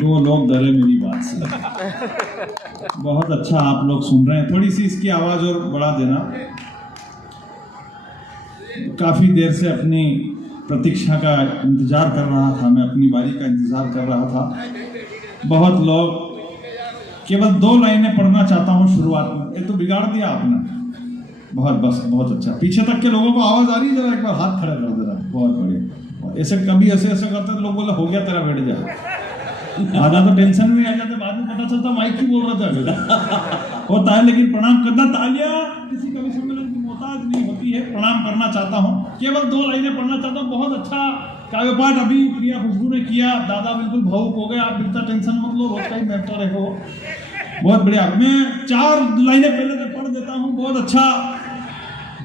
दो लोग डरे मेरी बात से। बहुत अच्छा आप लोग सुन रहे हैं, थोड़ी सी इसकी आवाज़ और बढ़ा देना। काफ़ी देर से अपनी प्रतीक्षा का इंतज़ार कर रहा था, मैं अपनी बारी का इंतज़ार कर रहा था। बहुत लोग, केवल 2 लाइनें पढ़ना चाहता हूँ शुरुआत में। ये तो बिगाड़ दिया आपने, बहुत अच्छा। पीछे तक के लोगों को आवाज़ आ रही है? जरा एक बार हाथ खड़ा कर देना। बहुत बढ़िया। ऐसे कभी ऐसे करते तो लोग बोले हो गया तेरा, बैठ जा। आधा तो टेंशन में आ जाते, बाद में पता चलता माइक की बोल रहा था। होता है, लेकिन प्रणाम करना, तालियां किसी कवि सम्मेलन की मोहताज नहीं होती है। प्रणाम करना चाहता हूँ, केवल 2 लाइनें पढ़ना चाहता हूँ। बहुत अच्छा काव्य पाठ अभी प्रिया खुशबू ने किया। दादा बिल्कुल भावुक हो गए। आप इतना टेंशन मत लो, रोज का ही मैटर है वो। बहुत बढ़िया। मैं 4 लाइनें पहले तो पढ़ देता हूँ। बहुत अच्छा।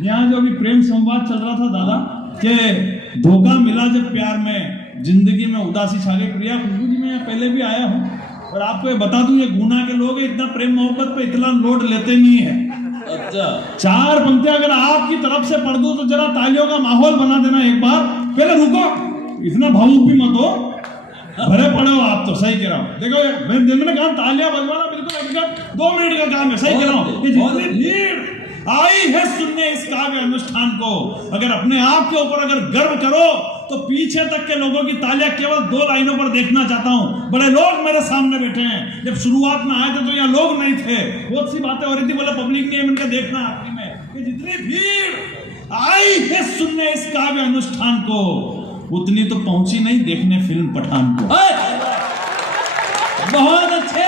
यहाँ जो अभी प्रेम संवाद चल रहा था दादा के, धोखा मिला जब प्यार में, जिंदगी में उदासी छा गई। प्रिया खुशबू जी, मैं यहाँ पहले भी आया हूँ और आपको ये बता दूं, ये गुना के लोग इतना प्रेम मोहब्बत पे इतना लोड लेते नहीं है। अच्छा, 4 पंक्तियां अगर आपकी तरफ से पढ़ दूं तो जरा तालियों का माहौल बना देना एक बार। पहले रुको, इतना भावुक भी मत हो, भरे पड़े हो आप तो। सही कह रहा हूँ। देखो मैंने कहा तालियां बजवाना बिल्कुल 2 मिनट का काम है। सही कह रहा हूँ। जितनी भीड़ आई है सुनने इस काव्य अनुष्ठान को, अगर अपने आप के ऊपर अगर गर्व करो तो पीछे तक के लोगों की तालियां केवल 2 लाइनों पर देखना चाहता हूं। बड़े लोग मेरे सामने बैठे हैं। जब शुरुआत में आए थे तो यहाँ लोग नहीं थे, बहुत सी बातें हो रही थी, बोले पब्लिक नहीं है। मैंने देखना आखिरी में कि जितनी भीड़ आई है सुनने इस काव्य अनुष्ठान को, उतनी तो पहुंची नहीं देखने फिल्म पठान को। बहुत अच्छे।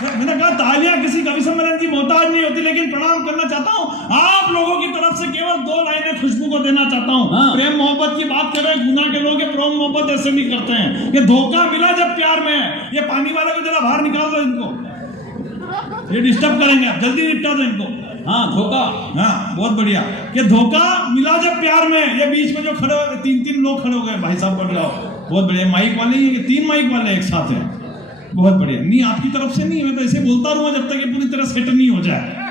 मैंने कहा तालियां किसी कवि सम्मेलन की मोहताज नहीं होती, लेकिन प्रणाम करना चाहता हूं आप लोगों की तरफ से। केवल 2 लाइनें खुशबू को देना चाहता हूं। हाँ। प्रेम मोहब्बत की बात कर रहे हैं, गुना के लोग प्रेम मोहब्बत ऐसे नहीं करते हैं। ये धोखा मिला जब प्यार में, ये पानी वाले को जरा बाहर निकाल दो इनको, ये डिस्टर्ब करेंगे। आप जल्दी निपटा दो इनको। हाँ, धोखा। हाँ, बहुत बढ़िया। कि धोखा मिला जब प्यार में, ये बीच में जो खड़े हो 3 लोग खड़े हो गए, भाई साहब पढ़ जाओ। बहुत बढ़िया। माइक वाले, ये 3 माइक वाले एक साथ हैं। बहुत बढ़िया। नहीं, आपकी तरफ से नहीं, मैं तो ऐसे बोलता रहूंगा जब तक ये पूरी तरह सेट नहीं हो जाए।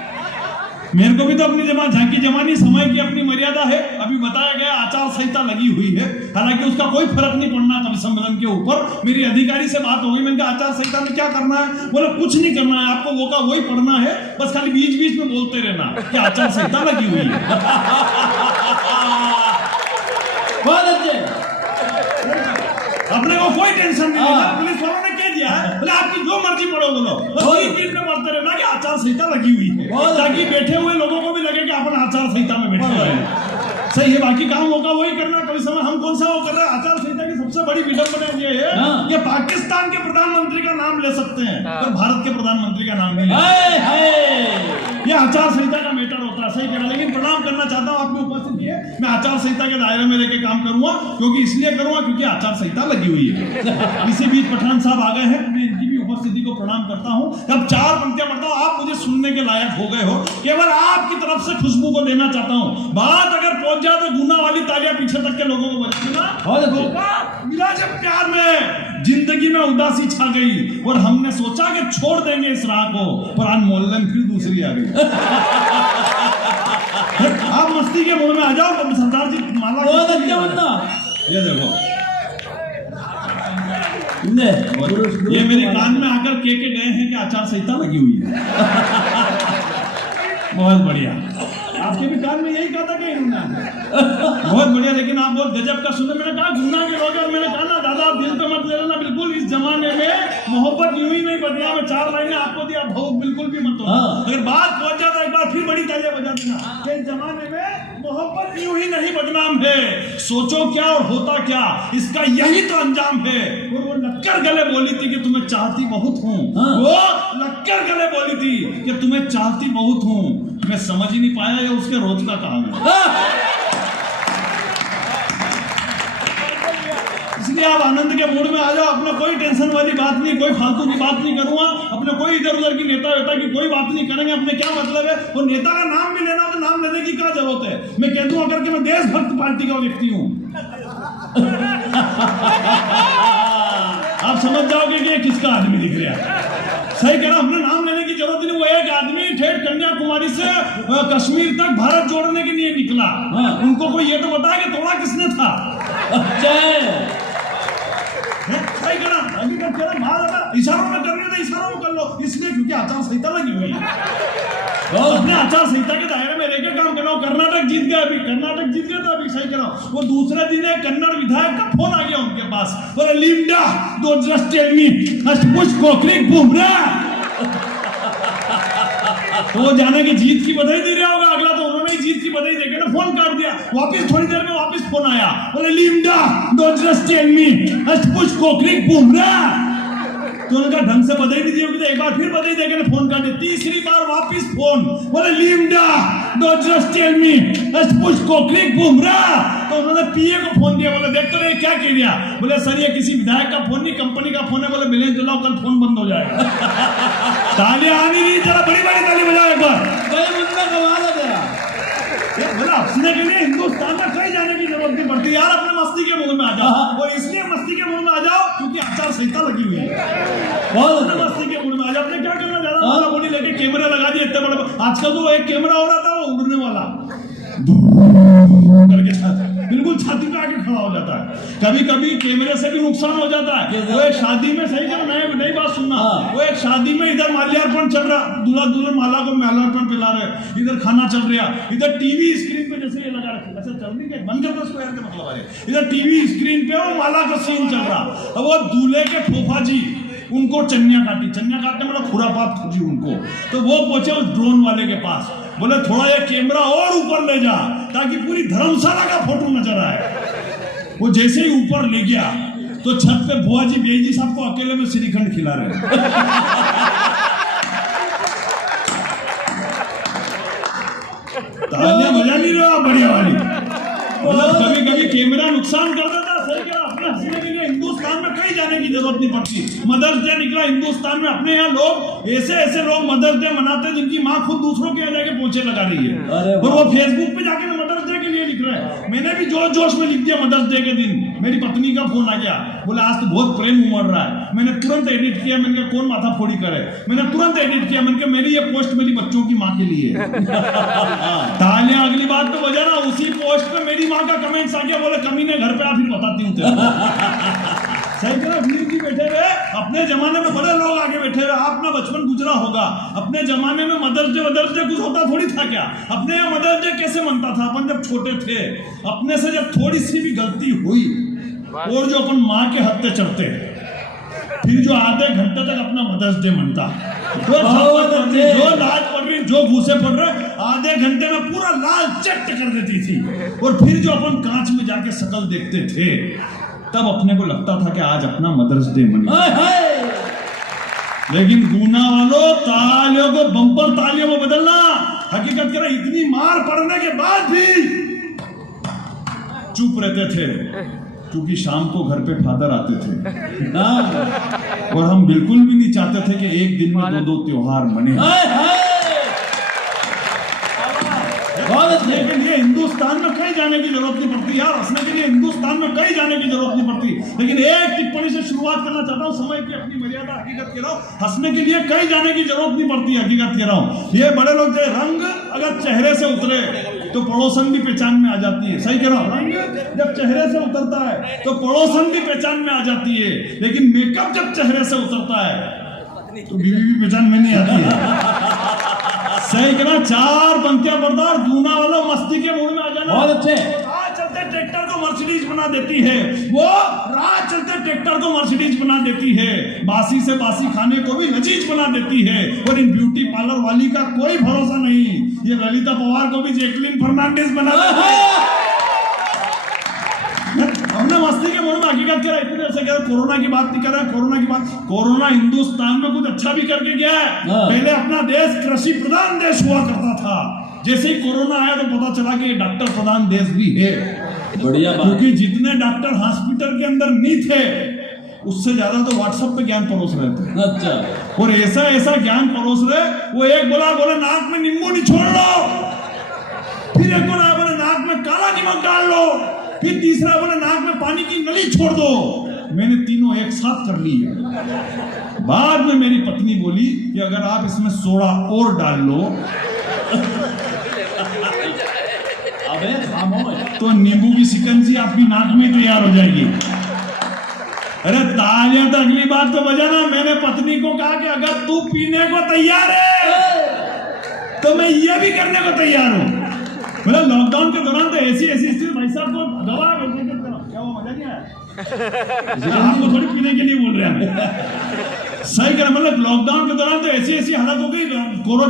मेरे को भी तो अपनी झांकी जमानी, समय की अपनी मर्यादा है। अभी बताया गया आचार संहिता लगी हुई है, हालांकि उसका कोई फर्क नहीं पड़ना कवि सम्मेलन के ऊपर। मेरी अधिकारी से बात हो गई, मैंने कहा आचार संहिता में क्या करना है? बोले कुछ नहीं करना है आपको, वो का वही पढ़ना है, बस खाली बीच बीच में बोलते रहना कि आचार संहिता लगी हुई है। बहुत अच्छे। अपने को कोई टेंशन नहीं है। पुलिस वालों ने कह दिया है, बोले आपकी जो मर्जी पढ़ो, बोलो बीच में पढ़ते रहना कि आचार संहिता लगी हुई है, ताकि बैठे हुए लोगों को भी लगे कि अपन आचार संहिता में बैठे हुए हैं। सही है। बाकी काम होगा वही करना। कभी समय हम कौन सा वो कर रहे हैं? आचार संहिता की सबसे बड़ी विडंबना ये है, ये पाकिस्तान के प्रधानमंत्री का नाम ले सकते हैं पर भारत के प्रधानमंत्री का नाम नहीं ले। ये आचार संहिता का मैटर होता है। सही कहा। लेकिन प्रणाम करना चाहता हूँ आपकी उपस्थिति है। मैं आचार संहिता के दायरे में लेके काम करूंगा, क्योंकि इसलिए करूंगा क्योंकि आचार संहिता लगी हुई है। इसी बीच पठान साहब आ गए हैं, मैं इनकी भी उपस्थिति को प्रणाम करता हूं। अब 4 पंक्तियां पढ़ता हूं, आप मुझे सुनने के लायक हो गए हो। केवल आपकी तरफ से खुशबू को देना चाहता हूं। बात अगर पहुंच जाए तो गुना वाली तालियां पीछे तक के लोगों को बजा देना। धोखा मिला जब प्यार में, जिंदगी में उदासी छा गई और हमने सोचा कि छोड़ देंगे इस राह को, पर आज मोहल्ले में फिर दूसरी आ गई। आप मस्ती के मूड में आ जाओ। सरदार जी माला ये देखो, ये मेरे कान में आकर के गए हैं कि आचार संहिता लगी हुई है। बहुत बढ़िया। आपके भी कान में यही कहा था कि इन्होंने। बहुत बढ़िया। लेकिन आप बहुत गजब का सुने। मैंने कहा गुना के लोग, और मैंने कहा ना दादा आप दिल पे मत ले लेना, बिल्कुल इस जमाने में मोहब्बत यूं ही नहीं बदला। मैं 4 लाइनें आपको दी, आप भावुक बिल्कुल भी मत हो। अगर बात पहुंच जाता एक बार फिर बड़ी तालियां बजा देना। इस जमाने में मोहब्बत यूं ही नहीं बदनाम है, सोचो क्या और होता क्या, इसका यही तो अंजाम है। और वो लक्कर गले बोली थी कि तुम्हें चाहती बहुत हूँ। वो लक्कर गले बोली थी कि तुम्हें चाहती बहुत हूँ। मैं समझ ही नहीं पाया ये उसके रोज का काम है। इसलिए आप आनंद के मूड में आ जाओ। अपना कोई टेंशन वाली बात नहीं, कोई फालतू की बात नहीं करूंगा। अपने कोई इधर उधर की नेता वेता की कोई बात नहीं करेंगे। अपने क्या मतलब है? और नेता का नाम भी लेना तो नाम लेने की क्या जरूरत है? मैं कह दूं अगर कि मैं देशभक्त पार्टी का व्यक्ति हूं, आप समझ जाओगे कि ये किसका आदमी दिख रहा है। सही कह रहा। हमने नाम लेने की जरूरत नहीं। वो एक आदमी ठेठ कन्याकुमारी से कश्मीर तक भारत जोड़ने के लिए निकला। उनको कोई ये तो बताया कि तोड़ा किसने था। अच्छा सही करा हकीकत करा इशारों में करने तो इशारों में कर लो, इसलिए क्योंकि आचार संहिता लगी हुई है। अपने आचार संहिता के दायरे में रहकर काम करना। कर्नाटक जीत गया, अभी कर्नाटक जीत गया तो अभी सही करा। वो दूसरे दिन एक कन्नड़ विधायक का फोन आ गया उनके पास, बोले लिम्डा दो जस्ट टेल मी अष्टपुष्प कोकरिक बुमराह। तो वो जाने की जीत की बधाई दे रहा होगा, अगला तो उन्होंने ही जीत की बधाई देकर ना फोन काट दिया। वापिस थोड़ी देर में वापिस फोन आया, बोले लिम्डा दो जस्ट टेल मी अष्टपुष्प कोकरिक बुमराह। तो उनका ढंग से बधाई नहीं दी होगी, तो एक बार फिर बधाई देकर फोन काटे। तीसरी बार वापिस फोन, बोले लिम्डा दो जस्ट टेल मी अष्टपुष्प कोकरिक बुमराह। तो उन्होंने पीए को फोन दिया, बोले देख तो नहीं क्या कह दिया। बोले सर ये किसी विधायक का फोन नहीं, कंपनी का फोन है। बोले बैलेंस दिलाओ, कल फोन बंद हो जाएगा। तालियां आनी नहीं, जरा बड़ी बड़ी ताली बजाओ एक बार। कमाल है तेरा। बोला हंसने के लिए हिंदुस्तान में कहीं जाने की जरूरत नहीं पड़ती यार, अपने मस्ती के मूड में आ जाओ। और इसलिए मस्ती के मूड में आ जाओ क्योंकि आचार संहिता लगी हुई है। बहुत अपने मस्ती के मूड में आ जाओ। अपने क्या करना ज्यादा बॉडी लेके कैमरा लगा दिए इतने बड़े। आजकल तो एक कैमरा हो रहा था वो उड़ने वाला करके बिल्कुल छाती पे आके खड़ा हो जाता है। कभी कभी कैमरे से भी नुकसान हो जाता है। वो एक शादी में, सही जब नई बात सुनना, वो एक शादी में इधर माल्यार्पण चल रहा, दूल्हा दुल्हन माला को माल्यार्पण पिला रहे, इधर खाना चल रहा, इधर टीवी स्क्रीन पे जैसे ये लगा रखे, अच्छा चल नहीं बंद कर दो उसको यार, मतलब है इधर टीवी स्क्रीन पे वो माला का सीन चल रहा। अब वो दूल्हे के फूफा जी उनको चन्या काटने मतलब खुरापात जी उनको, तो वो पहुंचे उस ड्रोन वाले के पास, बोले थोड़ा ये कैमरा और ऊपर ले जा ताकि पूरी धर्मशाला का फोटो नजर आए। वो जैसे ही ऊपर ले गया तो छत पे बुआ जी बेजी साहब को अकेले में श्रीखंड खिला रहे। तालियां बजा नहीं रहे आप बढ़िया वाली। मतलब कभी कभी कैमरा नुकसान कर देता। सही कहा, अपने हंसने के लिए हिंदुस्तान में कहीं जाने की जरूरत नहीं पड़ती। मदर्स डे निकला हिंदुस्तान में, अपने यहाँ लोग ऐसे लोग मदर्स डे मनाते हैं जिनकी माँ खुद दूसरों के यहाँ जाके पोछे लगा रही है, और वो फेसबुक पे जाके मदर्स डे के लिए लिख रहे हैं। मैंने भी जोश में लिख दिया मदर्स डे के दिन। मेरी पत्नी का फोन आ गया, बोला आज तो बहुत प्रेम उमड़ रहा है। मैंने तुरंत एडिट किया, मैंने कहा कौन माथा फोड़ी करे, मैंने तुरंत एडिट किया, मैंने कहा मेरी ये पोस्ट मेरी बच्चों की माँ के लिए। तालियां अगली बात तो बजाना। उसी पोस्ट पे मेरी माँ का कमेंट्स आ गया, बोले कमीने घर पे आ फिर बताती हूँ तेरे। सही कहा, वीर जी बैठे हुए अपने जमाने में बड़े लोग आगे बैठे हुए। आपका बचपन गुजरा होगा, अपने जमाने में मदर्स डे कुछ होता थोड़ी था क्या? अपने यहाँ मदर्स डे कैसे मनता था? अपन जब छोटे थे, अपने से जब थोड़ी सी भी गलती हुई और जो अपन माँ के हत्थे चढ़ते, फिर जो आधे घंटे तक अपना मदर्स डे मनता, जो लाल पड़ रही, जो घूसे पड़ रहे, आधे घंटे में पूरा लाल चट कर देती थी। और फिर जो अपन कांच में जाके शकल देखते थे, तब अपने को लगता था कि आज अपना मदर्स डे मना। लेकिन गुना वालों, तालियों को बम्पर तालियों में बदलना। हकीकत करें, इतनी मार पड़ने के बाद भी चुप रहते थे क्योंकि शाम को घर पे फादर आते थे ना, और हम बिल्कुल भी नहीं चाहते थे कि एक दिन में दो त्योहार मने। लेकिन ये हिंदुस्तान में कहीं जाने की जरूरत नहीं पड़ती यार, हंसने के लिए हिंदुस्तान में कहीं जाने की जरूरत नहीं पड़ती। लेकिन एक टिप्पणी से शुरुआत करना चाहता हूँ, समय की अपनी मर्यादा। हकीकत कह रहा हूँ, हंसने के लिए कहीं जाने की जरूरत नहीं पड़ती। हकीकत कह रहा हूँ, ये बड़े लोग जो रंग अगर चेहरे से उतरे तो पड़ोसन भी पहचान में आ जाती है। सही कह रहा हूँ, रंग जब चेहरे से उतरता है तो पड़ोसन भी पहचान में आ जाती है। लेकिन मेकअप जब चेहरे से उतरता है तो बीवी भी पहचान में नहीं आती है। सही करा, चार पंक्तियां बर्दार, दूना वाला मस्ती के मूड में आ जाना। बहुत अच्छे। राह चलते ट्रैक्टर को मर्सिडीज बना देती है, वो राह चलते ट्रैक्टर को मर्सिडीज बना देती है, बासी से बासी खाने को भी लजीज बना देती है। और इन ब्यूटी पार्लर वाली का कोई भरोसा नहीं, ये ललिता पवार को भी जैकलिन फर्नांडिस बना देती है। हमने मस्ती के मूड में हकीकत करा, इतने ऐसे कह कोरोना की बात नहीं कर रहा है। कोरोना की बात, कोरोना हिंदुस्तान में कुछ अच्छा भी करके गया है। पहले अपना देश कृषि प्रधान देश हुआ करता था, जैसे ही कोरोना आया तो पता चला कि डॉक्टर प्रधान देश भी है। बढ़िया बात, क्योंकि जितने डॉक्टर हॉस्पिटल के अंदर नहीं थे उससे ज्यादा तो व्हाट्सएप पे ज्ञान परोस रहे थे। अच्छा, और ऐसा ज्ञान परोस रहे, वो एक बोला नाक में नींबू नहीं छोड़ लो, फिर एक बोला नाक में काला नमक डाल लो, फिर तीसरा बोले नाक में पानी की नली छोड़ दो। मैंने तीनों एक साथ कर ली है। बाद में मेरी पत्नी बोली कि अगर आप इसमें सोडा और डाल लो तो नींबू की शिकंजी आपकी नाक में तैयार हो जाएगी। अरे तालियां तो अगली बात तो बजाना। मैंने पत्नी को कहा कि अगर तू पीने को तैयार है तो मैं ये भी करने को तैयार हूं। मतलब लॉकडाउन के दौरान तो ऐसी स्थिति, भाई साहब को दवा क्या वो मजा नहीं आया? आपको थोड़ी पीने के लिए बोल रहे हैं, सही कर। मतलब लॉकडाउन के दौरान तो ऐसी हालत हो गई,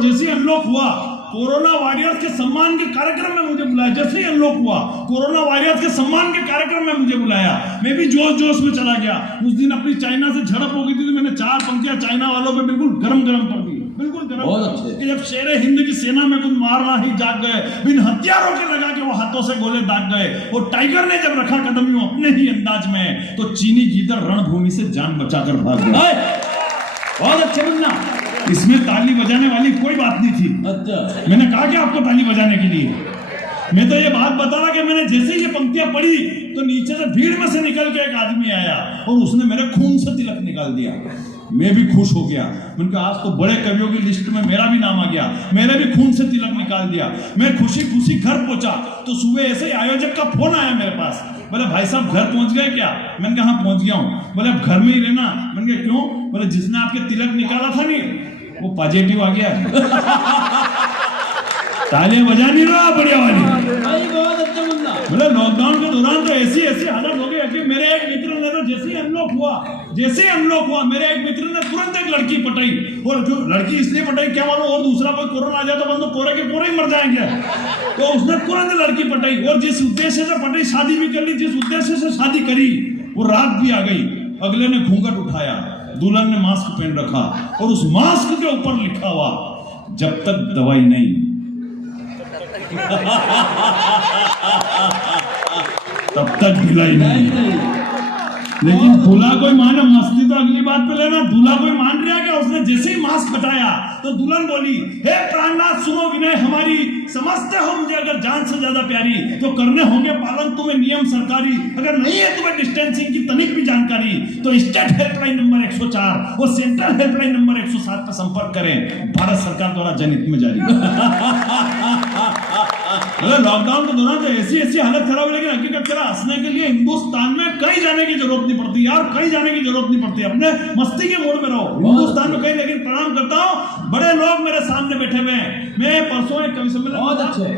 जैसे अनलॉक हुआ, कोरोना वॉरियर्स के सम्मान के कार्यक्रम में मुझे बुलाया। जैसे ही अनलॉक हुआ, कोरोना वॉरियर्स के सम्मान के कार्यक्रम में मुझे बुलाया। मैं भी जोश में चला गया। उस दिन अपनी चाइना से झड़प हो गई थी, तो मैंने 4 पंक्तियां चाइना वालों पे बिल्कुल गरम पड़ दी, बिल्कुल गरम। बहुत अच्छे। कि जब शेरे हिंद की सेना में कुछ मारना ही जाग गए, बिन हथियारों के लगा के वो हाथों से गोले दाग गए। वो टाइगर ने जब रखा कदम यूं अपने ही अंदाज में, तो चीनी गीदड़ रणभूमि से जान बचाकर भाग गए। बहुत अच्छे मुन्ना। इसमें ताली बजाने वाली कोई बात नहीं थी। अच्छा, मैंने कहा कि आपको ताली बजाने के लिए, मैं तो ये बात बता रहा कि मैंने जैसे ही ये पंक्तियां पढ़ी तो नीचे से भीड़ में से निकल के एक आदमी आया और उसने मेरे खून से तिलक निकाल दिया। मैं भी खुश हो गया। मैंने कहा आज तो बड़े कवियों की लिस्ट में मेरा भी नाम आ गया, मैंने भी खून से तिलक निकाल दिया। मैं खुशी घर पहुंचा तो सुबह ऐसे ही आयोजक का फोन आया मेरे पास। बोले भाई साहब घर पहुंच गए क्या? मैंने कहा हाँ पहुंच गया हूँ। बोले अब घर में ही रहना। मैंने कहा क्यों? बोले जिसने आपके तिलक निकाला था नहीं, वो पॉजिटिव आ गया। तालियां बजा नहीं रहा बढ़िया वाली। बहुत अच्छा मुन्ना। बोले लॉकडाउन के दौरान तो ऐसी हालत हो गई कि मेरे एक मित्र ने तो जैसे ही अनलॉक हुआ मेरे एक मित्र ने तुरंत एक लड़की पटाई। और जो लड़की इसलिए पटाई क्या मालूम, और दूसरा कोई कोरोना आ जाए तो बंदो कोरे के कोरे ही मर जाएंगे। तो उसने तुरंत लड़की पटाई, और जिस उद्देश्य से पटाई शादी भी कर ली, जिस उद्देश्य से शादी करी वो रात भी आ गई। अगले ने घूंघट उठाया, दुल्हन ने मास्क पहन रखा और उस मास्क के ऊपर लिखा हुआ जब तक दवाई नहीं तब तक ढिलाई नहीं। लेकिन दूल्हा कोई माने, मस्ती तो अगली बात पे लेना। दूल्हा कोई मान रहा क्या? उसने जैसे ही मास्क हटाया तो दुल्हन बोली, हे प्राणनाथ सुनो विनय हमारी, समझते हो मुझे अगर जान से ज्यादा प्यारी, तो करने होंगे पालन तुम्हें नियम सरकारी। अगर नहीं है तुम्हें डिस्टेंसिंग की तनिक भी जानकारी तो स्टेट हेल्पलाइन नंबर 104 और सेंट्रल हेल्पलाइन नंबर 107 पर संपर्क करें, भारत सरकार द्वारा जनहित में जारी। लॉकडाउन के दौरान तो ऐसी हालत खराब, लेकिन हकीकत करा हंसने के लिए हिंदुस्तान में कहीं जाने की जरूरत नहीं पड़ती यार, कहीं जाने की जरूरत नहीं पड़ती। अपने मस्ती के मोड में रहो हिंदुस्तान में कहीं। लेकिन प्रणाम करता हूँ, बड़े लोग मेरे सामने बैठे हुए हैं। मैं परसों एक कवि सम्मेलन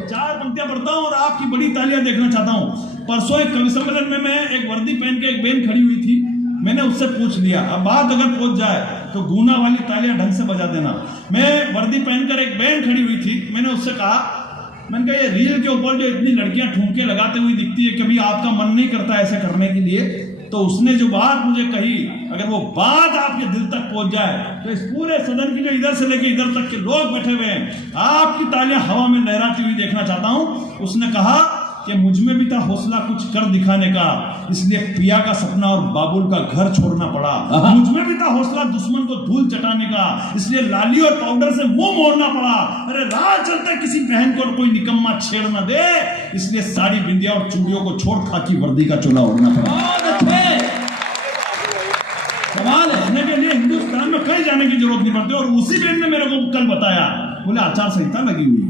4 पंक्तियां पढ़ता हूँ और आपकी बड़ी तालियां देखना चाहता हूँ। परसों एक कवि सम्मेलन में मैं एक वर्दी पहन के एक बहन खड़ी हुई थी। मैंने उससे पूछ लिया, अब बात अगर पहुंच जाए तो गूना वाली तालियां ढंग से बजा देना। मैं वर्दी पहनकर एक बहन खड़ी हुई थी। मैंने उससे कहा, मैंने कहा ये रील के ऊपर जो इतनी लड़कियां ठुमके लगाते हुए दिखती है, कभी आपका मन नहीं करता ऐसे करने के लिए? तो उसने जो बात मुझे कही, अगर वो बात आपके दिल तक पहुंच जाए तो इस पूरे सदन की जो इधर से लेकर इधर तक के लोग बैठे हुए हैं, आपकी तालियां हवा में लहराती हुई देखना चाहता हूं। उसने कहा कि मुझ में भी था हौसला कुछ कर दिखाने का, इसलिए पिया का सपना और बाबुल का घर छोड़ना पड़ा। मुझ में भी था हौसला दुश्मन को धूल चटाने का, इसलिए लाली और पाउडर से मुंह मोड़ना पड़ा। अरे राह चलते किसी बहन को कोई निकम्मा छेड़ न दे, इसलिए साड़ी बिंदिया और चूड़ियों को छोड़ खाकी वर्दी का चोला ओढ़ना पड़ा। सवाल है के लिए हिंदुस्तान में कहीं जाने की जरूरत नहीं पड़ती। और उसी बहन ने मेरे को कल बताया, बोले आचार संहिता लगी हुई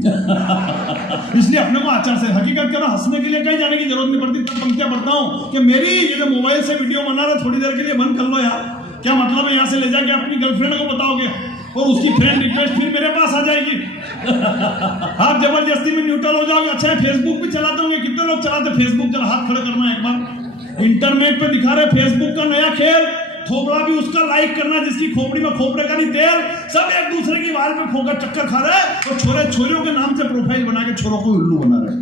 इसलिए अपने को आचार से हकीकत करो, हंसने के लिए कहीं जाने की जरूरत नहीं पड़ती। तब पंक्तियां पढ़ता हूँ कि मेरी ये जो मोबाइल से वीडियो बना रहा थोड़ी देर के लिए बंद कर लो यार। क्या मतलब है यहाँ से ले जाके अपनी गर्लफ्रेंड को बताओगे और उसकी फ्रेंड रिक्वेस्ट फिर मेरे पास आ जाएगी। आप जबरदस्ती में न्यूट्रल हो जाओगे। अच्छा फेसबुक भी चलाते होंगे, कितने लोग चलाते फेसबुक? जरा हाथ खड़े करना एक बार। इंटरनेट पे दिखा रहे फेसबुक का नया खेल, थोबड़ा भी उसका लाइक करना जिसकी खोपड़ी में खोपड़े का नहीं तेल, सब एक दूसरे की वाल पे फोकर चक्कर खा रहे हैं। और छोरे छोरियों के नाम से प्रोफाइल बना के छोरों को उल्लू बना रहे।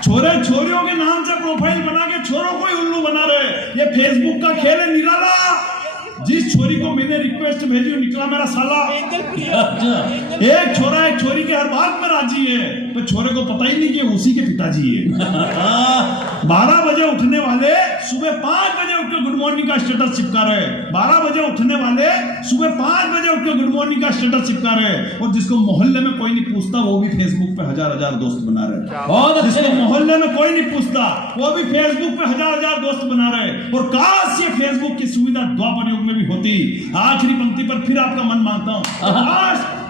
छोरे छोरियों के नाम से प्रोफाइल बना के छोरों को ही उल्लू बना रहे। ये फेसबुक का खेल है निराला। जिस छोरी को मैंने रिक्वेस्ट भेजी निकला मेरा साला। एक छोरा एक छोरी के हर बात में राजी है, पर छोरे को पता ही नहीं कि उसी के पिताजी है। 12 बजे उठने वाले सुबह 5 बजे उठ के गुड मॉर्निंग का स्टेटस चिपका रहे। 12 बजे उठने वाले सुबह 5 बजे उठ के गुड मॉर्निंग का स्टेटस चिपका रहे। और जिसको मोहल्ले में कोई नहीं पूछता वो भी फेसबुक पे हजार दोस्त बना रहे। जिसको मोहल्ले में कोई नहीं पूछता वो भी फेसबुक पे हजार दोस्त बना रहे। और काश ये फेसबुक की सुविधा द्वापर युग में भी होती। आखिरी पंक्ति पर फिर आपका मन मांगता हूं,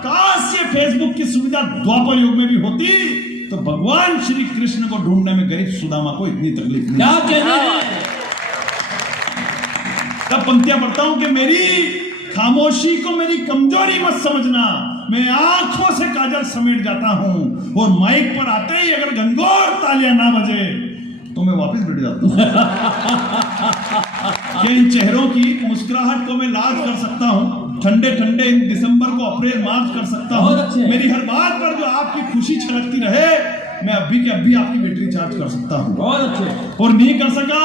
काश ये फेसबुक की सुविधा द्वापर युग में भी होती तो भगवान श्री कृष्ण को ढूंढने में गरीब सुदामा को इतनी तकलीफ नहीं। तब पंक्तियां पढ़ता हूं कि मेरी खामोशी को मेरी कमजोरी मत समझना, मैं आंखों से काजल समेट जाता हूं और माइक पर आते ही अगर गंगोर तालियां ना बजे तो मैं वापस बैठ जाता हूं। कि इन चेहरों की मुस्कुराहट को मैं लाज कर सकता हूं, ठंडे ठंडे दिसंबर को अप्रैल मार्च कर सकता हूं। मेरी हर बात पर जो आपकी खुशी छलकती रहे, मैं अभी के अभी आपकी बैटरी चार्ज कर सकता हूं। बहुत अच्छे। और नहीं कर सका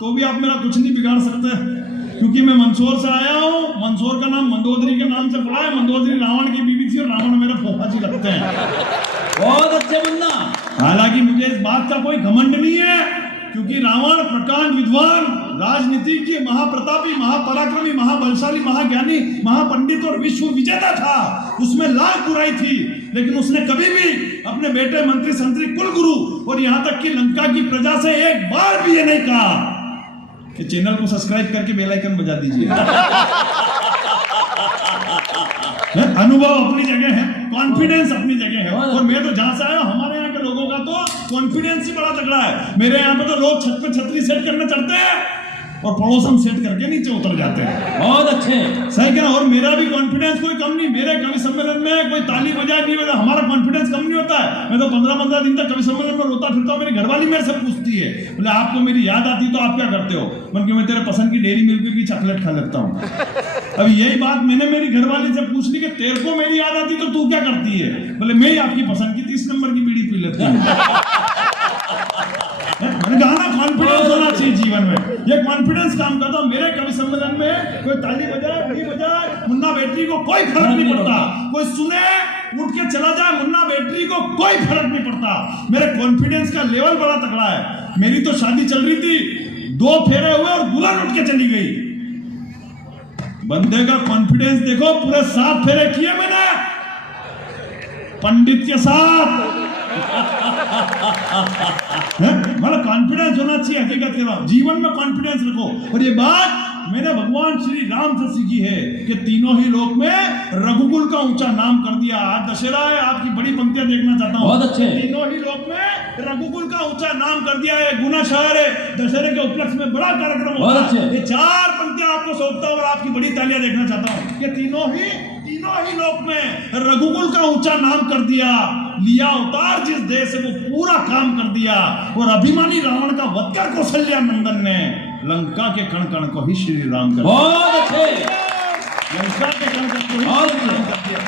तो भी आप मेरा कुछ नहीं बिगाड़ सकते, क्योंकि मैं मंदसौर से आया हूं। मंदसौर का नाम मंदोदरी के नाम से पड़ा है। मंदोदरी रावण की बीवी थी और रावण मेरे फूफा जी लगते हैं। बहुत अच्छे मुन्ना। हालांकि मुझे इस बात का कोई घमंड नहीं है, क्योंकि रावण प्रकांड विद्वान, राजनीतिज्ञ, महाप्रतापी, महापराक्रमी, महाबलशाली, महाज्ञानी, महापंडित और विश्व विजेता था। उसमें लाख बुराई थी, लेकिन उसने कभी भी अपने बेटे मंत्री संतरी कुलगुरु और यहां तक कि लंका की प्रजा से एक बार भी ये नहीं कहा कि चैनल को सब्सक्राइब करके बेल आइकन बजा दीजिए। अनुभव अपनी जगह है, कॉन्फिडेंस अपनी जगह है। और मैं तो जहां से आया, हमारे यहाँ के लोगों का तो कॉन्फिडेंस ही बड़ा तगड़ा है। मेरे यहाँ पे तो लोग छत पे छतरी सेट करने चढ़ते हैं और पड़ोसन सेट करके नीचे उतर जाते हैं। बहुत अच्छे। सही क्या? और मेरा भी कॉन्फिडेंस कोई कम नहीं। मेरे कवि सम्मेलन में कोई ताली बजाए नहीं बजाए, हमारा कॉन्फिडेंस कम नहीं होता है। मैं तो 15-15 दिन तक कवि सम्मेलन में रोता फिरता हूं। मेरी घरवाली मेरे से पूछती है, बोले आपको मेरी याद आती तो आप क्या करते हो? मैं तेरे पसंद की डेयरी मिल्क की चॉकलेट खा लेता हूँ। अब यही बात मैंने मेरी घरवाली से पूछ ली कि तेरे को मेरी याद आती तो तू क्या करती है? बोले मैं ही आपकी पसंद की 30 नंबर की बीड़ी पी लेती हूँ। मैंने कहा ना, कॉन्फिडेंस होना चाहिए जीवन में। ये कॉन्फिडेंस काम करता हूं। मेरे कवि सम्मेलन में कोई ताली बजाए नहीं बजाए, मुन्ना बैटरी को कोई फर्क नहीं पड़ता। कोई सुने उठ के चला जाए, मुन्ना बैटरी को कोई फर्क नहीं पड़ता। मेरे कॉन्फिडेंस का लेवल बड़ा तगड़ा है। मेरी तो शादी चल रही थी, 2 फेरे हुए और दुल्हन उठ के चली गई। बंदे का कॉन्फिडेंस देखो, पूरे 7 फेरे किए मैंने पंडित के साथ। मतलब कॉन्फिडेंस होना चाहिए। हकीकत कह रहा हूं, जीवन में कॉन्फिडेंस रखो। और ये बात मैंने भगवान श्री राम से सीखी है कि तीनों ही लोक में रघुकुल का ऊंचा नाम कर दिया। आज दशहरा है, आपकी बड़ी पंक्तियां देखना चाहता हूं। बहुत अच्छे। तीनों ही लोक में रघुकुल का ऊंचा नाम कर दिया है। गुना शहर है, दशहरे के उपलक्ष्य में बड़ा कार्यक्रम होता है। ये 4 पंक्तियां आपको सौंपता हूं और आपकी बड़ी तालियां देखना चाहता हूं कि तीनों ही लोक में रघुकुल का ऊंचा नाम कर दिया। लिया अवतार जिस देश से वो पूरा काम कर दिया। और अभिमानी रावण का वध कर कौशल्या नंदन ने लंका के कण कण को ही श्री राम कर दिया। बहुत अच्छे। लंका के कण कण को ही श्री राम कर दिया।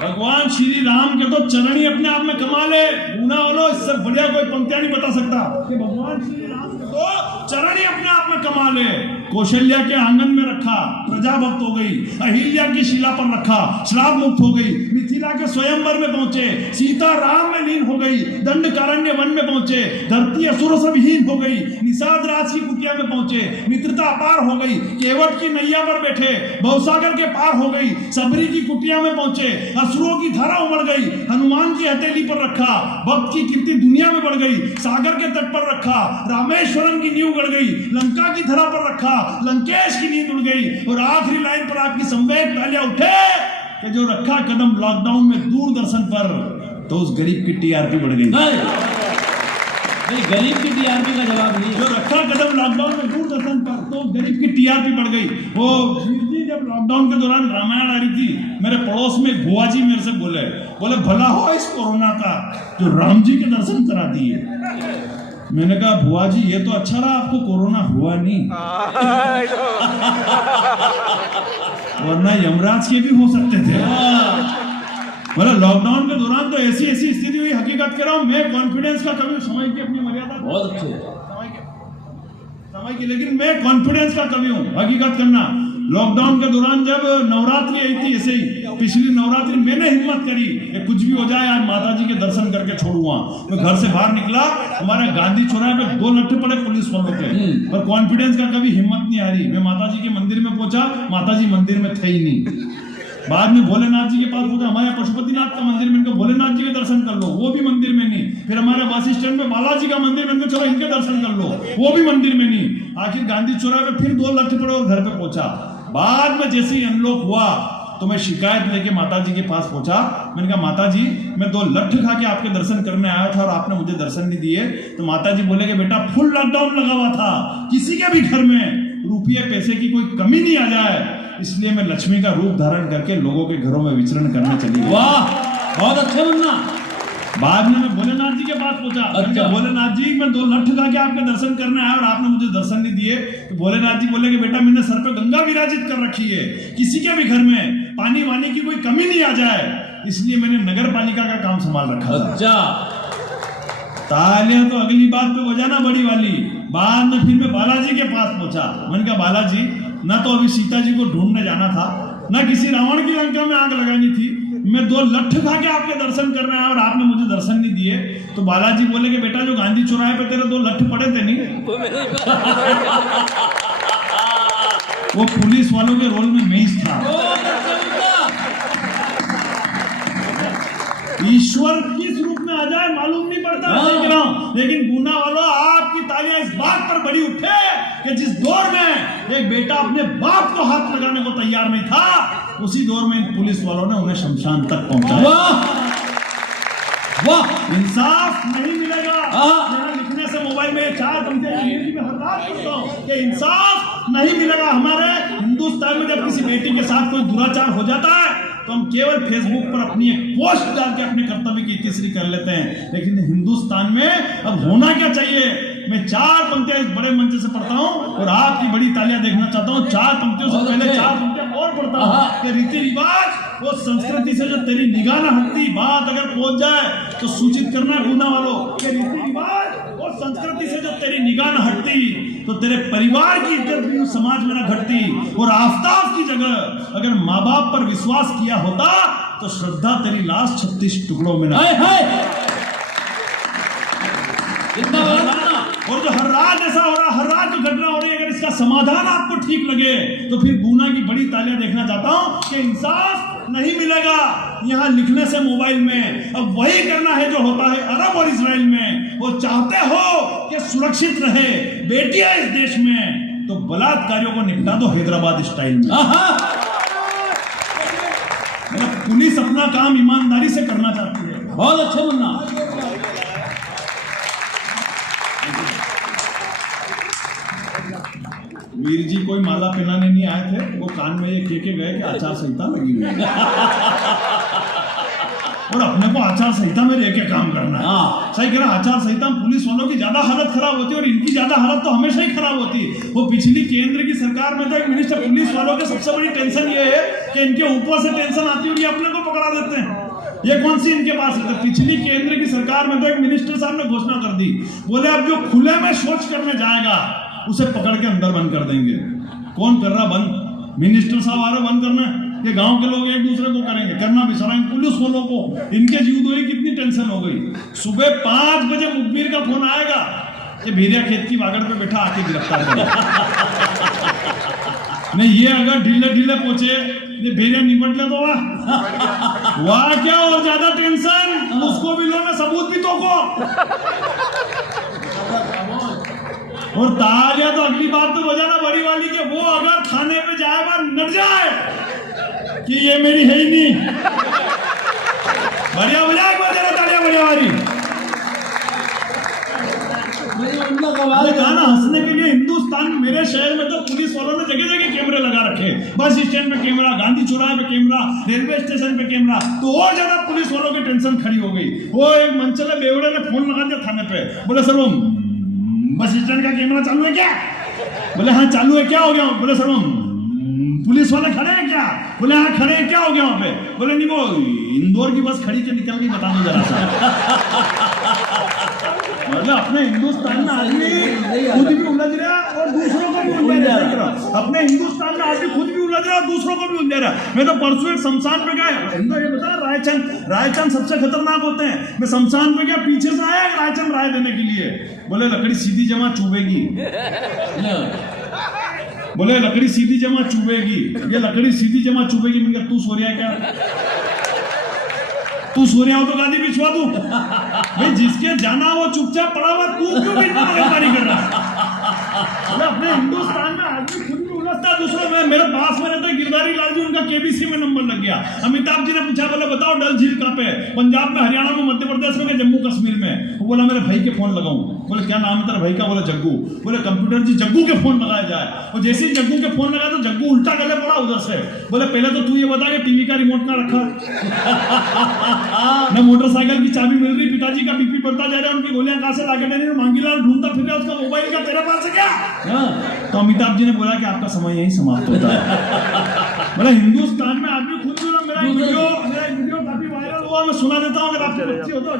भगवान श्री राम के तो चरण ही अपने आप में कमाल है। गुना बोलो, इससे बढ़िया कोई पंक्तियां नहीं बता सकता कि भगवान श्री राम के तो चरण ही अपने आप में कमाल है। कौशल्या के आंगन में रखा, प्रजा भक्त हो गई। अहिल्या की शिला पर रखा, श्राप मुक्त हो गई। मिथिला के स्वयंवर में पहुंचे, सीता राम में लीन हो गई। दंडकारण्य वन में पहुंचे, धरती असुरों से विहीन हो गई। निषाद राज की कुटिया में पहुंचे, मित्रता अपार हो गई। केवट की नैया पर बैठे, भवसागर के पार हो गई। सबरी की कुटिया में पहुंचे, असुरों की धारा उमड़ गई। हनुमान की हथेली पर रखा, भक्त की कीर्ति दुनिया में बढ़ गई। सागर के तट पर रखा, रामेश्वरम की नींव गड़ गई। लंका की धरा पर रखा, लंकेश की नींद उड़ गई। और आखिरी लाइन पर आपकी संवेद तालियां उठे कि जो रखा कदम लॉकडाउन में दूरदर्शन पर, तो उस गरीब की टीआरपी बढ़ गई। नहीं, गरीब की टीआरपी का जवाब नहीं। जो रखा कदम लॉकडाउन में दूरदर्शन पर, तो गरीब की टीआरपी बढ़ गई। वो जी जब लॉकडाउन के दौरान रामायण आ रही थी, मेरे पड़ोस में बुआ जी मेरे से बोले भला हो इस कोरोना का जो राम जी के दर्शन करा दिए। मैंने कहा बुआ जी ये तो अच्छा रहा आपको कोरोना हुआ नहीं, वरना यमराज के भी हो सकते थे। मतलब लॉकडाउन के दौरान तो ऐसी स्थिति हुई। हकीकत कह रहा हूं, मैं कॉन्फिडेंस का कभी समय की अपनी मर्यादा बहुत अच्छे समय की, लेकिन मैं कॉन्फिडेंस का कवि हूं। हकीकत करना, लॉकडाउन के दौरान जब नवरात्रि आई थी, ऐसे ही पिछली नवरात्रि मैंने हिम्मत करी कि कुछ भी हो जाए आज माता जी के दर्शन करके छोड़ूंगा। मैं घर से बाहर निकला, हमारे गांधी चौराहे पे 2 लट्ठे पड़े पुलिस वालों के, पर कॉन्फिडेंस का कभी हिम्मत नहीं आ रही। मैं माता जी के मंदिर में पहुंचा, माता जी मंदिर में थे ही नहीं। बाद में भोलेनाथ जी के पास पहुंचा, हमारे पशुपतिनाथ का मंदिर में, भोलेनाथ जी के दर्शन कर लो, वो भी मंदिर में नहीं। फिर हमारे बस स्टैंड में बालाजी का मंदिर में, चलो इनके दर्शन कर लो, वो भी मंदिर में नहीं। आखिर गांधी चौराहे पे फिर 2 लट्ठे पड़े और घर पे पहुंचा। बाद में जैसे ही अनलॉक हुआ तो मैं शिकायत लेके माता जी के पास पहुंचा। मैंने कहा माता जी मैं 2 लट्ठ खा के आपके दर्शन करने आया था और आपने मुझे दर्शन नहीं दिए। तो माता जी बोले कि बेटा फुल लॉकडाउन लगा हुआ था, किसी के भी घर में रुपये पैसे की कोई कमी नहीं आ जाए, इसलिए मैं लक्ष्मी का रूप धारण करके लोगों के घरों में विचरण करने चली गई। वाह, बहुत अच्छा मुन्ना। बाद में मैं भोलेनाथ जी के पास पहुंचा। अच्छा। भोलेनाथ जी, मैं 2 लठ खा के आपके दर्शन करने आया और आपने मुझे दर्शन नहीं दिए। तो भोलेनाथ जी बोले कि बेटा मैंने सर पे गंगा विराजित कर रखी है, किसी के भी घर में पानी वानी की कोई कमी नहीं आ जाए, इसलिए मैंने नगर पालिका का काम संभाल रखा था। अच्छा, तालियां तो अगली बात पे बजाना बड़ी वाली। बाद में फिर मैं बालाजी के पास पहुंचा। मैंने कहा बालाजी, ना तो अभी सीता जी को ढूंढने जाना था, ना किसी रावण की लंका में आग लगानी थी, मैं 2 लठ खा के आपके दर्शन करने आया और आपने मुझे दर्शन नहीं दिए। तो बालाजी बोले कि बेटा जो गांधी चौराहे पे तेरे 2 लठ पड़े थे नहीं, वो पुलिस वालों के रोल में मैं ही था। बहुत अच्छा मुन्ना। ईश्वर किस रूप में आ जाए मालूम नहीं पड़ता, देख रहा हूं। लेकिन गुना वालों, आपकी तालियां इस बात पर बड़ी उठे कि जिस दौर में एक बेटा अपने बाप को हाथ लगाने को तैयार नहीं था, उसी दौर में इन पुलिस वालों ने उन्हें शमशान तक पहुंचाया। वाह वाह, इंसाफ नहीं मिलेगा। यहाँ लिखने से मोबाइल में 4 पंक्तियां अंग्रेजी में हर रात पढ़ता हूं कि इंसाफ नहीं मिलेगा। हमारे हिंदुस्तान में जब किसी बेटी के साथ कोई दुराचार हो जाता है तो हम केवल फेसबुक पर अपनी एक पोस्ट डाल के अपने कर्तव्य की तीसरी कर लेते हैं। लेकिन हिंदुस्तान में अब होना क्या चाहिए, मैं 4 पंक्तियां इस बड़े मंच से पढ़ता हूं और आपकी बड़ी तालियां देखना चाहता हूं। 4 पंक्तियों से पहले 4 पंक्तियां और पढ़ता हूं कि रीति रिवाज, वो संस्कृति से जो तेरी निगाह न हटती, बात अगर पहुंच जाए तो सूचित करना गुना वालों कि रीति रिवाज और संस्कृति से जो तेरी निगाह न हटती तो तेरे परिवार की इज्जत भी उस समाज में न घटती। और आफताब की जगह अगर माँ बाप पर विश्वास किया होता तो श्रद्धा तेरी लाश 36 टुकड़ों में न। हाय हाय, कितना बड़ा मुन्ना। और जो हर रात ऐसा हो रहा, हर रात जो घटना हो रही है, अगर इसका समाधान आपको ठीक लगे तो फिर गुना की बड़ी तालियां देखना चाहता हूं कि इंसाफ नहीं मिलेगा यहाँ लिखने से मोबाइल में। अब वही करना है जो होता है अरब और इजराइल में। वो चाहते हो कि सुरक्षित रहे बेटियां इस देश में, तो बलात्कारियों को निपटा दो हैदराबाद स्टाइल में। पुलिस अपना काम ईमानदारी से करना चाहती है। बहुत अच्छा मुन्ना। वीर जी कोई माला पहनाने नहीं आए थे, वो कान में ये के गए कि आचार संहिता लगी हुई है और अपने को आचार संहिता में रह के काम करना है। सही कह रहा, आचार संहिता में पुलिस वालों की ज्यादा हालत खराब होती है और इनकी ज्यादा हालत तो हमेशा ही खराब होती है। वो पिछली केंद्र की सरकार में तो एक मिनिस्टर, पुलिस वालों के सबसे बड़ी टेंशन ये है कि इनके ऊपर से टेंशन आती है और ये अपने को पकड़ा देते हैं। ये कौन सी इनके पास है? तो पिछली केंद्र की सरकार में तो एक मिनिस्टर साहब ने घोषणा कर दी, बोले अब जो खुले में शौच करने जाएगा उसे पकड़ के अंदर बंद कर देंगे। कौन कर रहा बंद? मिनिस्टर साहब आ रहे बंद करना। ये गांव के लोग एक दूसरे को करेंगे, करना भी सारा पुलिस वालों को। इनके जीवदोई कितनी टेंशन हो गई। सुबह 5 बजे मुखबिर का फोन आएगा कि भेड़िया खेत की बागड़ पे बैठा, आके गिरफ्तार करो। नहीं, ये अगर ढीले ढीले पहुंचे, ये भेड़िया निपट ले तो वाह क्या और ज्यादा टेंशन, उसको भी लो ना, सबूत भी तो को। और तालियां तो अगली बात तो बजाना बड़ी वाली कि वो अगर थाने पे जाएगा नट जाए कि ये मेरी है ही नहीं। बढ़िया बजाए, बजा तालियां बढ़िया वाली। मैंने कहा ना, हंसने के लिए हिंदुस्तान, मेरे शहर में तो पुलिस वालों ने जगह जगह कैमरे लगा रखे। बस स्टैंड पे कैमरा, गांधी चौराहे पे कैमरा, रेलवे स्टेशन पे कैमरा। तो और ज्यादा पुलिस वालों की टेंशन खड़ी हो गई। वो एक मंचले बेवड़े ने फोन लगा दिया थाने पे, बोले सर वो बस स्टैंड का कैमरा चालू है क्या? बोले हाँ चालू है, क्या हो गया? बोले सर पुलिस वाले खड़े हैं क्या? बोले हाँ खड़े हैं, क्या हो गया वहां पे? बोले नहीं वो इंदौर की बस खड़ी के निकल गई, बता दो जरा सा। मतलब अपने हिंदुस्तान में आदमी खुद भी उलझ रहा और दूसरों को भी उलझ रहा। अपने हिंदुस्तान में आदमी खुद भी उलझ रहा और दूसरों को भी उलझ रहा। मैं तो परसों एक शमशान पे गया, ये बता रायचंद सबसे खतरनाक होते हैं। मैं शमशान पे गया, पीछे से आया रायचंद राय देने के लिए। बोले लकड़ी सीधी जमा चुभेगी, बोले लकड़ी सीधी जमा चुभेगी, ये लकड़ी सीधी जमा चुभेगी। मैंने कहा तू सो रहा है क्या? तू सो रहा हो तो गादी बिछवा दूं? भाई जिसके जाना वो चुपचाप पड़ा हुआ, तू क्यों मगजमारी कर रहा? अपने हिंदुस्तान में आदमी खुद भी उलझता है दूसरों में। मेरे पास में रहता है गिरधारी लाल जी, उनका केबीसी में नंबर लग गया। किया। अमिताभ जी ने पूछा, बोले बताओ डल झील कहाँ पे है? पंजाब में, हरियाणा में, मध्य प्रदेश में, जम्मू कश्मीर में? वो बोला मेरे भाई के फोन लगाऊं। बोले क्या नाम है तेरा भाई का? बोला जग्गू। बोले कंप्यूटर जी जग्गू के फोन लगाया जाए। और जैसे ही जग्गू के फोन लगाया तो जग्गू उल्टा गले पड़ा उधर से। बोले पहले तो तू ये बता कि टीवी का रिमोट कहाँ रखा? न मोटरसाइकिल की चाबी मिल रही, पिताजी का बीपी बढ़ता जा रहा है, उनकी गोलियां कहां से लाके दे रही, मांगीलाल ढूंढता फिर रहा, उसका मोबाइल का तेरे पास है क्या? तो अमिताभ जी ने बोला कि आपका समय यही समाप्त होता है। बोला हिंदुस्तान में आदमी खुद सुना। मेरा वीडियो काफी वायरल हुआ, मैं सुना देता हूँ अगर आपकी बच्ची हो तो।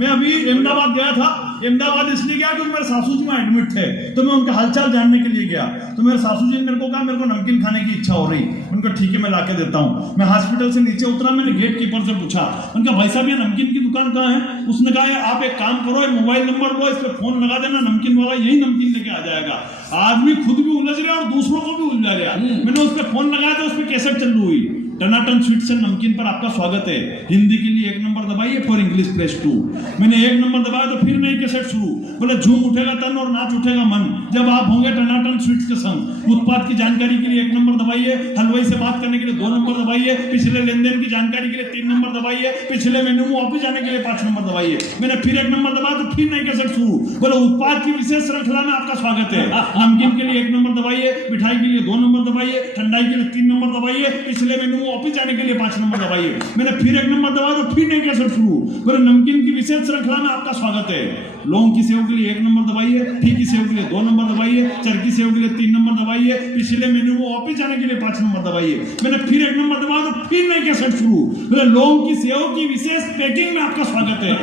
मैं अभी अहमदाबाद गया था। अहमदाबाद इसलिए गया क्योंकि मेरे सासू जी वहाँ एडमिट थे, तो मैं उनका हालचाल जानने के लिए गया। तो मेरे सासू जी ने मेरे को कहा मेरे को नमकीन खाने की इच्छा हो रही। उनको ठीक है मैं लाके देता हूँ। मैं हॉस्पिटल से नीचे उतरा, मैंने गेट कीपर से पूछा, उनका भाई साहब ये नमकीन की दुकान कहाँ है? उसने कहा आप एक काम करो, ये मोबाइल नंबर लो, इस पर फोन लगा देना, नमकीन वाला यही नमकीन लेके आ जाएगा। आदमी खुद भी उलझ रहा और दूसरों को भी उलझा रहा। मैंने उस पर फोन लगाया तो उस पर कैसेट चालू हुई, टनाटन स्वीट्स एंड नमकीन पर आपका स्वागत है, हिंदी के लिए 1 नंबर दबाइए, फॉर इंग्लिश प्रेस 2। मैंने 1 नंबर दबाया तो फिर नई कैसेट शुरू। बोले झूम उठेगा तन और नाच उठेगा मन जब आप होंगे टनाटन स्वीट्स के संग। उत्पाद की जानकारी के लिए 1 नंबर दबाइए, हलवाई से बात करने के लिए 2 नंबर दबाइए, पिछले लेन देन की जानकारी के लिए 3 नंबर दबाइए, पिछले मेन्यू में वापस जाने के लिए 5 नंबर दबाइए। मैंने फिर 1 नंबर दबाया तो फिर नई कैसेट शुरू। बोले उत्पाद की विशेष श्रृंखला में आपका स्वागत है, नमकीन के लिए 1 नंबर दबाइए, मिठाई के लिए 2 नंबर दबाइए, ठंडाई के लिए 3 नंबर दबाइए, पिछले मेन्यू में वापस जाने के लिए 5 नंबर दबाइए। मैंने फिर 1 नंबर दबाया तो फिर नई कैसेट शुरू। बोले नमकीन की विशेष श्रृंखला में आपका स्वागत है, लौंग की सेव के लिए 1 नंबर दबाइए, फीकी सेव के लिए 2 नंबर दबाइए, चरकी सेव के लिए 3 नंबर दबाइए, पिछले मेन्यू में वापस जाने के लिए 5 नंबर दबाइए। मैंने फिर 1 नंबर दबाया तो फिर नई कैसेट शुरू। बोले लौंग की सेव की विशेष पैकिंग में आपका स्वागत है,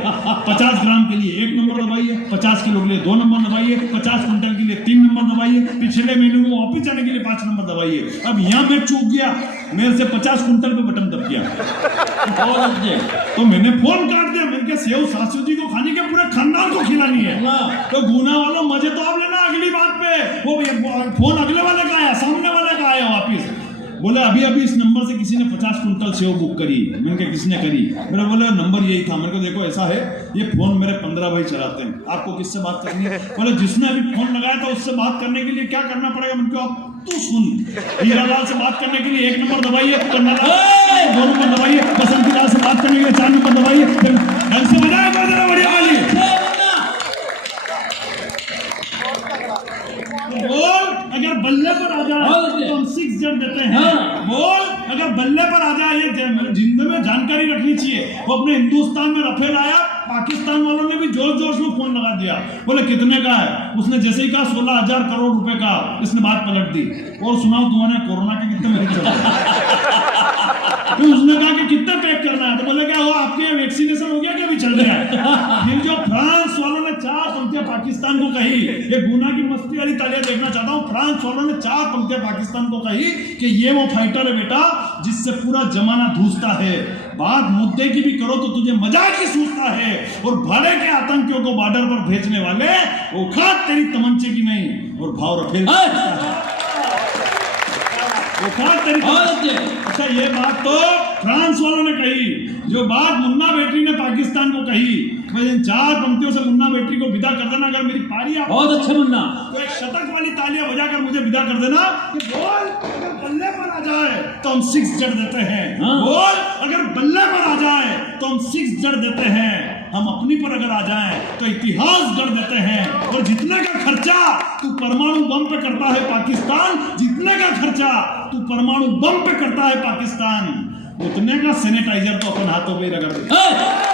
50 ग्राम के लिए 1 नंबर दबाइए, 50 किलो के लिए 2 नंबर दबाइए, 50 क्विंटल के लिए 3 नंबर दबाइए, पिछले मेन्यू में वापस जाने के लिए 5 नंबर दबाइए। अब यहाँ मैं चूक गया, मेरे से 50 क्विंटल पे बटन दब गया तो मैंने फोन काट दिया। मैंने कहा सेव सासू जी को खाने के पूरे खानदान को खिलानी है। तो गुना वालों मजे तो आप लेना अगली बात पे। वो फोन अगले वाले का आया, सामने वाले का आया वापिस। बोले अभी अभी इस नंबर से किसी ने 50 क्विंटल सेव बुक करी। मैंने कहा किसने करी? मेरे बोले नंबर यही था। मेरे को देखो ऐसा है, ये फोन मेरे 15 भाई चलाते हैं, आपको किससे बात करनी है? बोले जिसने अभी फोन लगाया था उससे बात करने के लिए क्या करना पड़ेगा? मैंने कहा तू सुन, हीरालाल से बात करने के लिए 1 नंबर दबाइए, 2 नंबर दबाइए, बसंती लाल से बात करने के लिए 4 नंबर दबाइए, फिर ढंग से बजाए बढ़िया वाली। बोल अगर बल्ले पर आ जाए तो हम 6 जड़ देते हैं। बोल अगर बल्ले पर आ जाए, ये जिंदगी में जानकारी रखनी चाहिए। वो अपने हिंदुस्तान में रफेल आया, पाकिस्तान वालों ने भी जोर जोर से फोन लगा दिया। बोले कितने का है? उसने जैसे ही कहा 16,000 करोड़ रुपए का, इसने बात पलट दी। और सुनाओ तुम्हारे कोरोना के कितने मरीज चल रहे? तो उसने कहा कि कितना पैक करना है? तो बोले क्या हुआ आपके वैक्सीनेशन हो गया कि अभी चल रहा है? फिर जो फ्रांस वालों ने 4 पंक्तियां पाकिस्तान को कही, ये गुना की मस्ती वाली तालियां देखना चाहता हूँ। फ्रांस वालों ने 4 पंक्तियां पाकिस्तान को कही कि ये वो फाइटर है बेटा जिससे पूरा जमाना धूसता है, बात मुद्दे की भी करो तो तुझे मजाक ही सूझता है, और भाड़े के आतंकियों को बॉर्डर पर भेजने वाले औकात तेरी तमंचे की नहीं और भाव रफेल। अच्छा ये बात तो फ्रांस वालों ने कही। जो बात मुन्ना बेटरी ने पाकिस्तान को कही, मैं इन 4 पंक्तियों से मुन्ना बेटरी को विदा कर देना। अगर मेरी पारी आप बहुत अच्छे मुन्ना, तो एक शतक वाली तालियां बजाकर मुझे विदा कर देना कि बोल अगर बल्ले पर आ जाए तो हम 6 जड़ देते हैं। बोल अगर बल्ले पर आ जाए तो हम 6 जड़ देते हैं। हम अपनी पर अगर आ जाएं तो इतिहास गढ़ देते हैं। और जितने का खर्चा तू परमाणु बम पे करता है पाकिस्तान, जितने का खर्चा तू परमाणु बम पे करता है पाकिस्तान, उतने का सैनिटाइजर तो अपन हाथों पे ही रगड़ देते।